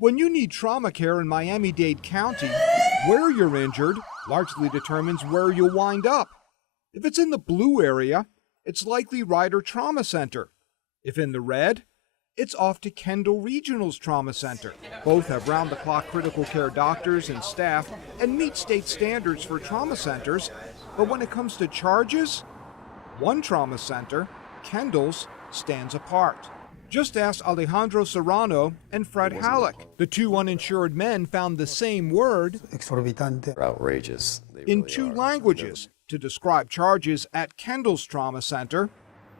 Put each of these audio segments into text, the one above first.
When you need trauma care in Miami-Dade County, where you're injured largely determines where you'll wind up. If it's in the blue area, it's likely Ryder Trauma Center. If in the red, it's off to Kendall Regional's Trauma Center. Both have round-the-clock critical care doctors and staff and meet state standards for trauma centers, but when it comes to charges, one trauma center, Kendall's, stands apart. Just ask Alejandro Serrano and Fred Halleck. The two uninsured men found the same word, exorbitante, outrageous, in two languages to describe charges at Kendall's Trauma Center.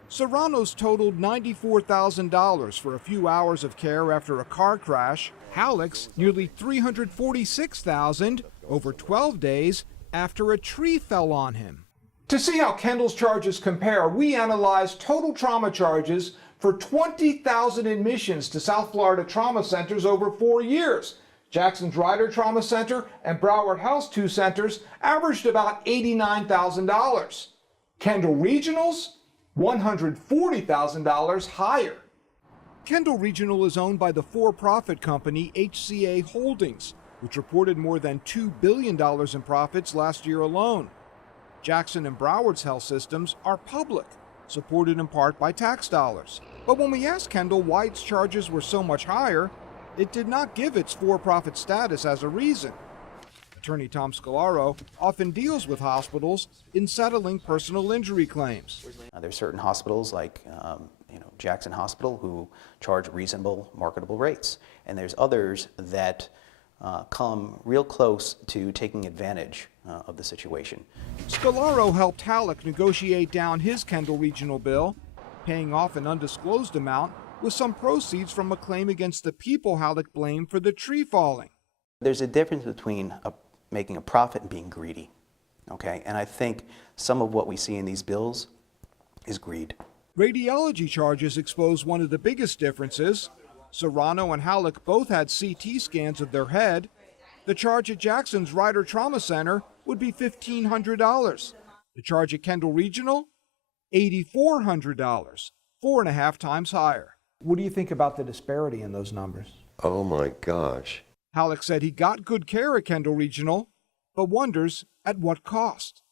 Serrano's totaled $94,000 for a few hours of care after a car crash. Halleck's nearly $346,000 over 12 days after a tree fell on him. To see how Kendall's charges compare, we analyzed total trauma charges for 20,000 admissions to South Florida trauma centers over 4 years. Jackson's Ryder Trauma Center and Broward Health's two centers averaged about $89,000. Kendall Regional's, $140,000 higher. Kendall Regional is owned by the for-profit company HCA Holdings, which reported more than $2 billion in profits last year alone. Jackson and Broward's health systems are public, supported in part by tax dollars. But when we asked Kendall why its charges were so much higher, it did not give its for-profit status as a reason. Attorney Tom Scalaro often deals with hospitals in settling personal injury claims. There's certain hospitals like Jackson Hospital who charge reasonable marketable rates, and there's others that come real close to taking advantage of the situation. Scalaro helped Halleck negotiate down his Kendall Regional bill, paying off an undisclosed amount with some proceeds from a claim against the people Halleck blamed for the tree falling. There's a difference between making a profit and being greedy, okay? And I think some of what we see in these bills is greed. Radiology charges expose one of the biggest differences. Serrano and Halleck both had CT scans of their head. The charge at Jackson's Ryder Trauma Center would be $1,500. The charge at Kendall Regional, $8,400, 4.5 times higher. What do you think about the disparity in those numbers? Oh my gosh. Halleck said he got good care at Kendall Regional, but wonders at what cost.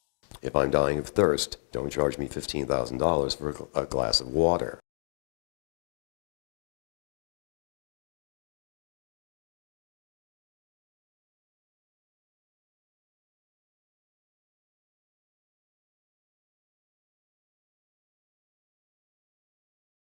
If I'm dying of thirst, don't charge me $15,000 for a glass of water.